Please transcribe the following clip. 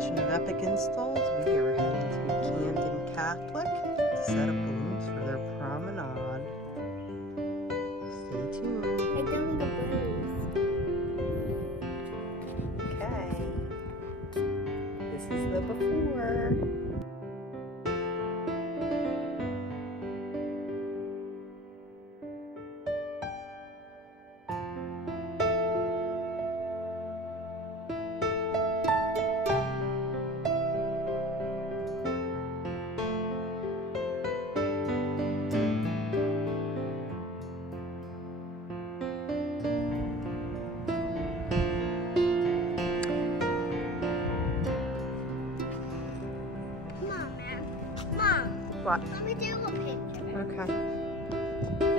television and epic installs, we are heading to Camden Catholic to set up balloons for their promenade. Stay tuned. I don't need the balloons. Okay. This is the before. Mom, What? let me do a picture. Okay.